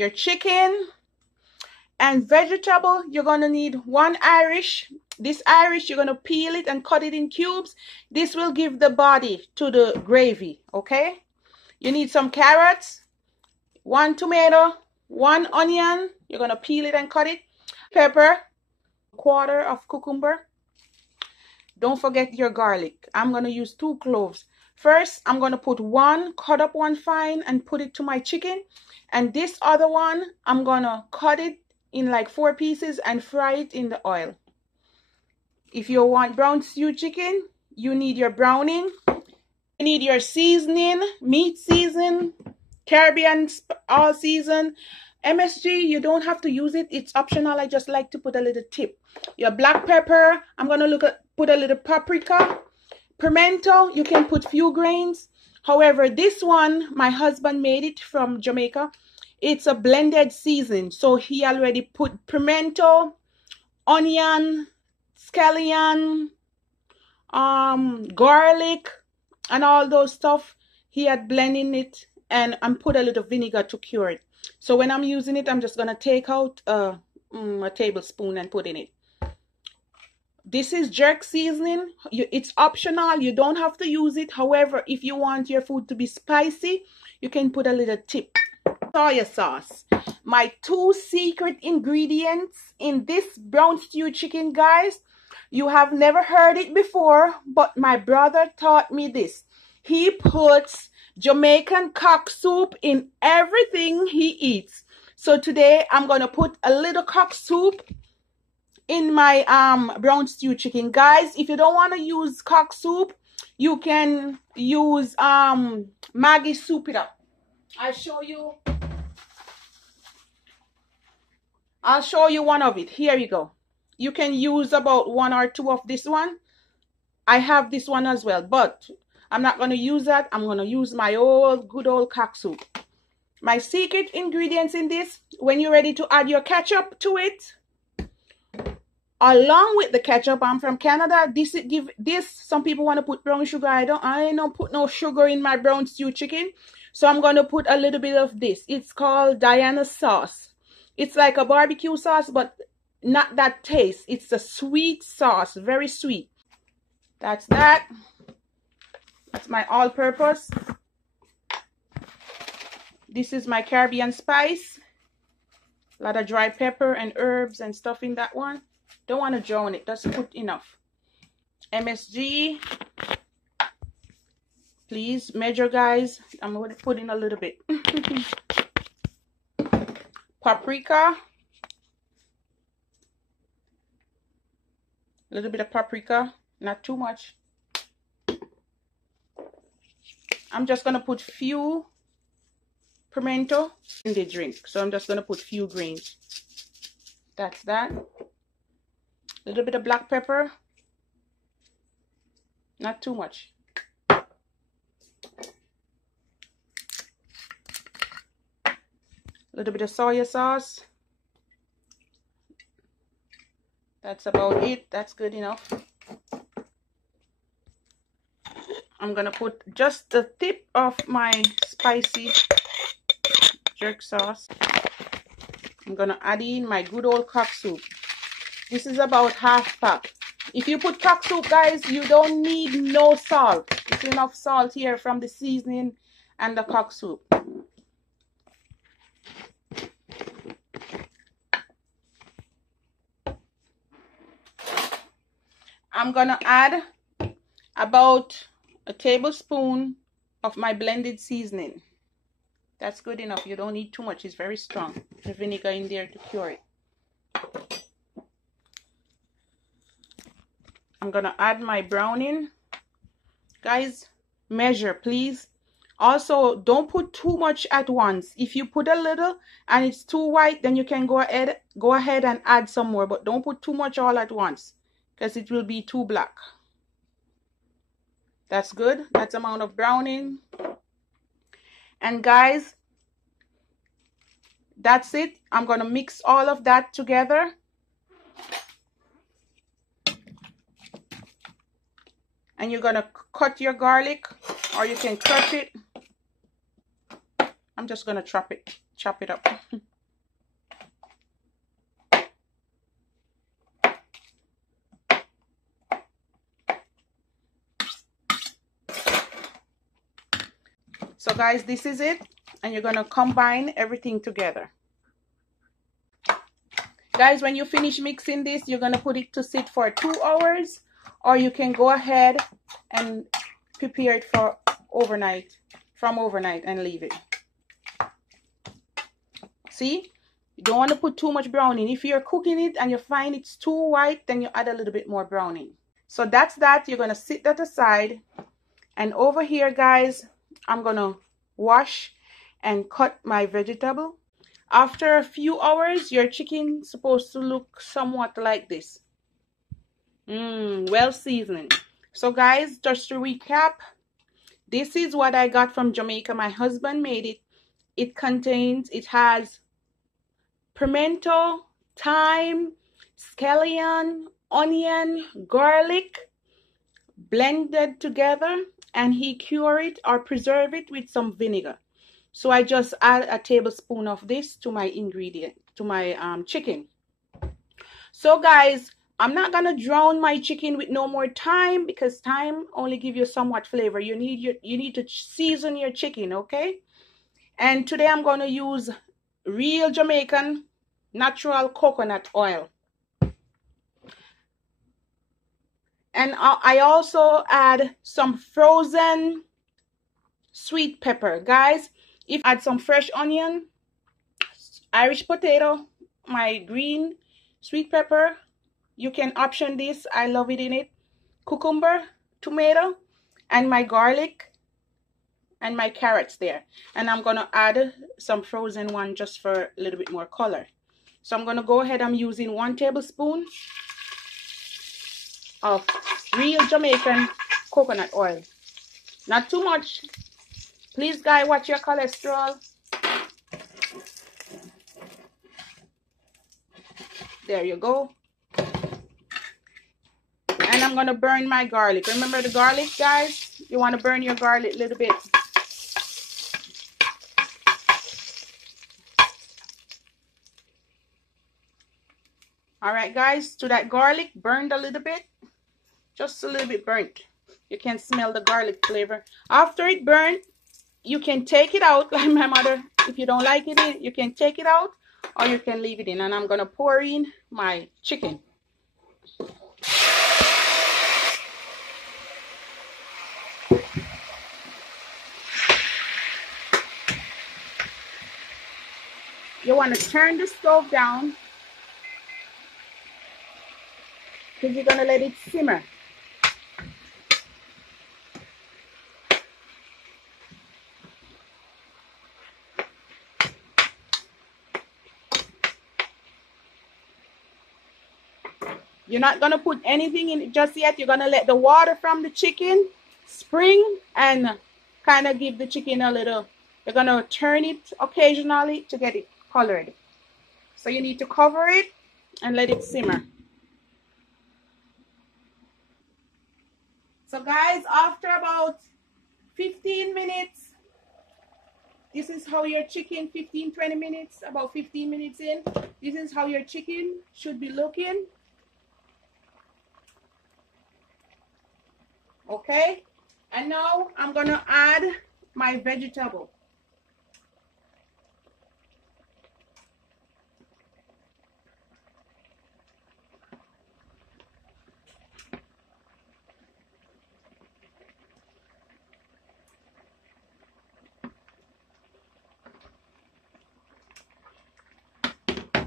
your chicken, and vegetable. You're gonna need one Irish. This Irish, you're gonna peel it and cut it in cubes. This will give the body to the gravy, okay? You need some carrots, one tomato, one onion. You're gonna peel it and cut it. Pepper, quarter of cucumber. Don't forget your garlic. I'm gonna use 2 cloves. First, I'm gonna put one, cut up one fine and put it to my chicken. And this other one, I'm gonna cut it in like 4 pieces and fry it in the oil. If you want brown stew chicken, you need your browning. You need your seasoning, meat season, Caribbean all season. MSG, you don't have to use it. It's optional. I just like to put a little tip. Your black pepper, I'm going to put a little paprika. Pimento, you can put few grains. However, this one, my husband made it from Jamaica. It's a blended season. So he already put pimento, onion, scallion, garlic, and all those stuff. He had blended it and put a little vinegar to cure it. So when I'm using it, I'm just gonna take out a tablespoon and put in it. This is jerk seasoning. It's optional. You don't have to use it. However, if you want your food to be spicy, you can put a little tip. Soya sauce. My 2 secret ingredients in this brown stew chicken, guys. You have never heard it before, but my brother taught me this. He puts Jamaican cocksoup in everything he eats. So today I'm going to put a little cocksoup in my brown stew chicken. Guys, if you don't want to use cocksoup, you can use Maggi soup it up. I'll show you one of it. Here you go. You can use about 1 or 2 of this one. I have this one as well, but I'm not going to use that. I'm going to use my good old cocksoup. My secret ingredients in this, when you're ready to add your ketchup to it, along with the ketchup, I'm from Canada. Some people want to put brown sugar. I don't put no sugar in my brown stew chicken. So I'm going to put a little bit of this. It's called Diana sauce. It's like a barbecue sauce, but not that taste. It's a sweet sauce, very sweet. That's that. That's my all-purpose. This is my Caribbean spice. A lot of dry pepper and herbs and stuff in that one. Don't want to drown it. Just put enough. MSG. Please measure, guys. I'm going to put in a little bit. Paprika. A little bit of paprika, not too much. I'm just gonna put few pimento in the drink. So I'm just gonna put few grains. That's that. A little bit of black pepper. Not too much. A little bit of soya sauce. That's about it. That's good enough. I'm gonna put just the tip of my spicy jerk sauce. I'm gonna add in my good old cocksoup. This is about half pack. If you put cocksoup, guys, you don't need no salt. It's enough salt here from the seasoning and the cocksoup. I'm gonna add about a tablespoon of my blended seasoning. That's good enough. You don't need too much. It's very strong. The vinegar in there to cure it. I'm gonna add my browning. Guys, measure, please. Also, don't put too much at once. If you put a little and it's too white, then you can go ahead and add some more, but don't put too much all at once, because it will be too black. That's good. That's amount of browning. And guys, that's it. I'm going to mix all of that together. And you're going to cut your garlic, or you can crush it. I'm just going to chop it up. So guys, this is it, and you're gonna combine everything together. Guys, when you finish mixing this, you're gonna put it to sit for 2 hours, or you can go ahead and prepare it for overnight, and leave it. See, you don't want to put too much browning. If you're cooking it and you find it's too white, then you add a little bit more browning. So that's that. You're gonna sit that aside, and over here, guys, I'm gonna wash and cut my vegetable. After a few hours, your chicken is supposed to look somewhat like this. Well seasoned. So guys, just to recap, this is what I got from Jamaica. My husband made it. It has pimento, thyme, scallion, onion, garlic blended together, and he cure it or preserve it with some vinegar. So I just add a tablespoon of this to my chicken. So guys, I'm not gonna drown my chicken with no more thyme, because thyme only give you somewhat flavor. You need to season your chicken, okay? And today I'm gonna use real Jamaican natural coconut oil. And I also add some frozen sweet pepper. Guys, if you add some fresh onion, Irish potato, my green sweet pepper, you can option this. I love it in it. Cucumber, tomato, and my garlic and my carrots there. And I'm gonna add some frozen one just for a little bit more color. So I'm gonna go ahead. I'm using 1 tablespoon of real Jamaican coconut oil. Not too much. Please, guys, watch your cholesterol. There you go. And I'm gonna burn my garlic. Remember the garlic, guys? You want to burn your garlic a little bit. All right, guys, to that garlic, burned a little bit. Just a little bit burnt. You can smell the garlic flavor. After it burnt, you can take it out, like my mother. If you don't like it, you can take it out, or you can leave it in. And I'm gonna pour in my chicken. You want to turn the stove down, because you're gonna let it simmer. You're not gonna put anything in it just yet. You're gonna let the water from the chicken spring and kind of give the chicken a little. You're gonna turn it occasionally to get it colored. So you need to cover it and let it simmer. So guys, after about 15 minutes, this is how your chicken, 15-20 minutes, about 15 minutes in, this is how your chicken should be looking. Okay, and now I'm gonna add my vegetable.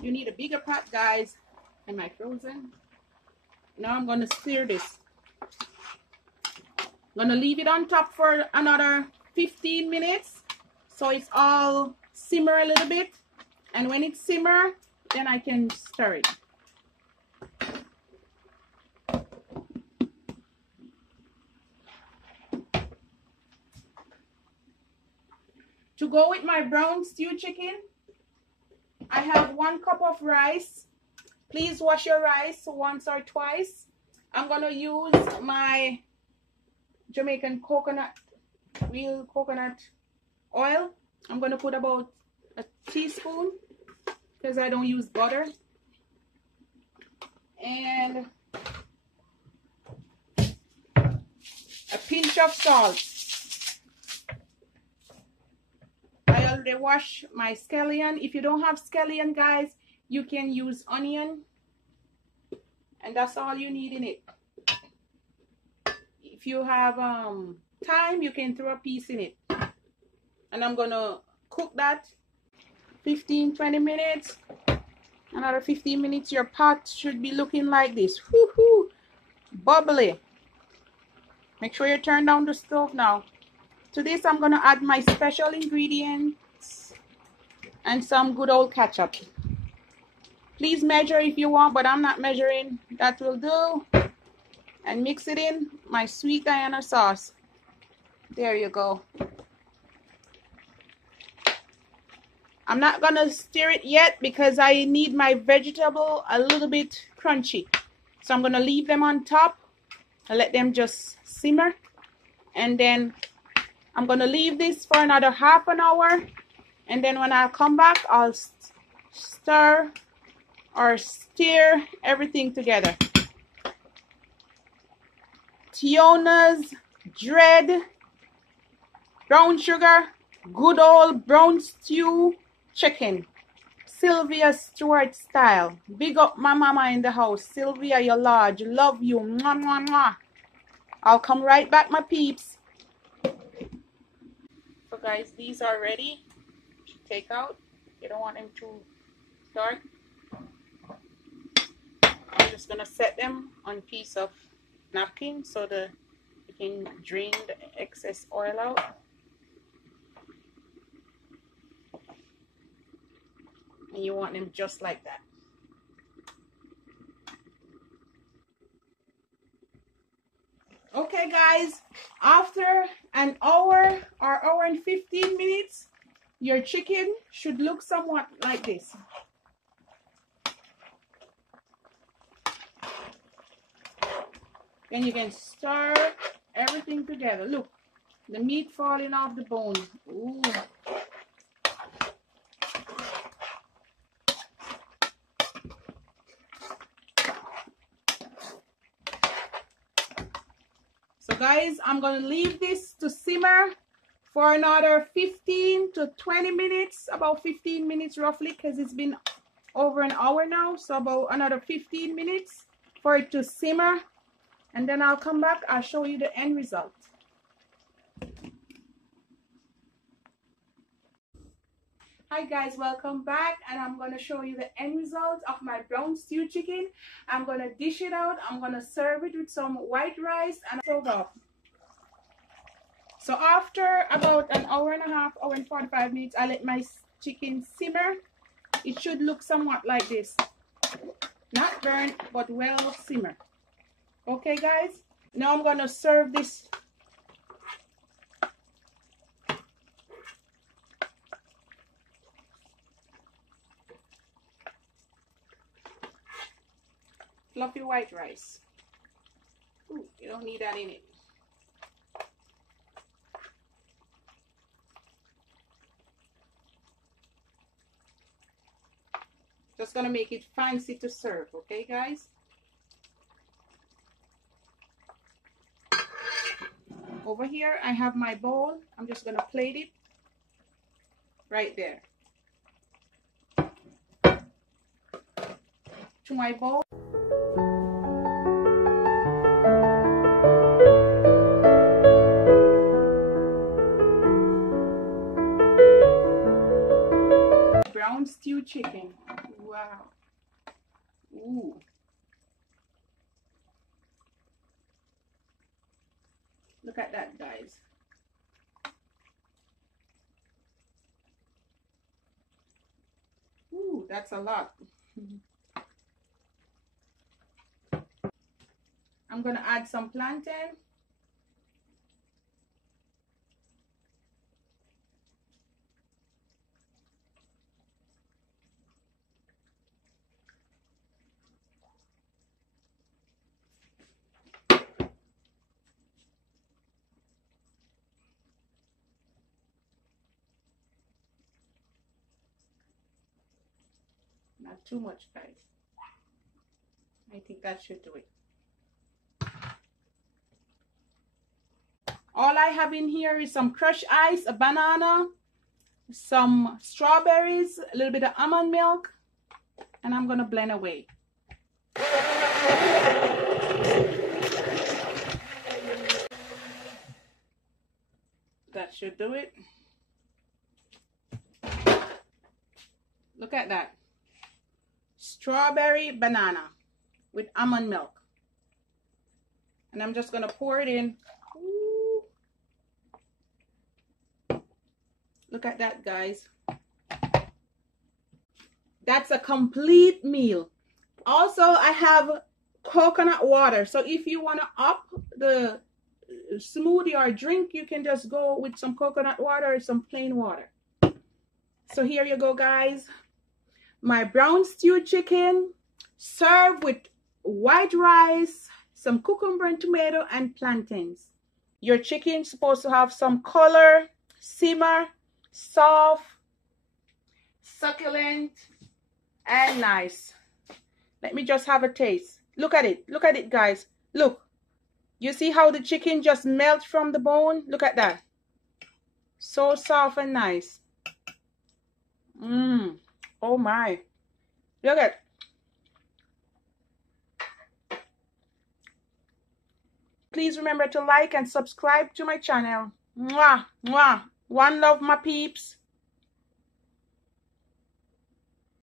You need a bigger pot, guys. Am I frozen? Now I'm gonna stir this. I'm gonna leave it on top for another 15 minutes, so it's all simmer a little bit. And when it simmer, then I can stir it. To go with my brown stew chicken, I have 1 cup of rice. Please wash your rice once or twice. I'm gonna use my Jamaican real coconut oil. I'm gonna put about a teaspoon, because I don't use butter. And a pinch of salt. already washed my scallion. If you don't have scallion, guys, you can use onion, and that's all you need in it. If you have time, you can throw a piece in it. And I'm gonna cook that 15-20 minutes. Another 15 minutes. Your pot should be looking like this. Woohoo! Bubbly. Make sure you turn down the stove now. To this, I'm gonna add my special ingredients and some good old ketchup. Please measure if you want, but I'm not measuring. That will do. And mix it in my sweet Diana sauce. There you go. I'm not gonna stir it yet because I need my vegetable a little bit crunchy. So I'm gonna leave them on top and let them just simmer. And then I'm gonna leave this for another half an hour. And then when I come back, I'll stir or stir everything together. Tiona's Dread brown sugar, good old brown stew chicken, Sylvia Stewart style. Big up my mama in the house. Sylvia, you're large. Love you. Mwah, mwah, mwah. I'll come right back, my peeps. So guys, these are ready to take out. You don't want them too dark. I'm just gonna set them on a piece of napkin so that you can drain the excess oil out. And you want them just like that. Okay guys, after an hour or hour and 15 minutes, your chicken should look somewhat like this. Then you can stir everything together. Look, the meat falling off the bone. Ooh. So guys, I'm going to leave this to simmer for another 15 to 20 minutes, about 15 minutes roughly, because it's been over an hour now. So about another 15 minutes for it to simmer. And then I'll come back, I'll show you the end result. Hi guys, welcome back, and I'm going to show you the end result of my brown stew chicken. I'm going to dish it out. I'm going to serve it with some white rice and serve off. So after about an hour and a half, hour and 45 minutes, I let my chicken simmer. It should look somewhat like this. Not burnt, but well simmered. Okay guys, now I'm going to serve this. Fluffy white rice. Ooh, you don't need that in it. Just gonna make it fancy to serve, okay guys? Over here I have my bowl. I'm just gonna plate it right there. To my bowl. Brown stew chicken. Wow. Ooh. Look at that, guys. Ooh, that's a lot. I'm gonna add some plantain. Not too much, guys. I think that should do it. All I have in here is some crushed ice, a banana, some strawberries, a little bit of almond milk, and I'm going to blend away. That should do it. Look at that. Strawberry banana with almond milk. And I'm just going to pour it in. Ooh. Look at that, guys. That's a complete meal. Also, I have coconut water. So if you want to up the smoothie or drink, you can just go with some coconut water or some plain water. So here you go, guys. My brown stew chicken served with white rice, some cucumber and tomato, and plantains. Your chicken's supposed to have some color, simmer, soft, succulent, and nice. Let me just have a taste. Look at it. Look at it, guys. Look. You see how the chicken just melts from the bone? Look at that. So soft and nice. Oh my. Look at it. Please remember to like and subscribe to my channel. Mwah, mwah. One love, my peeps.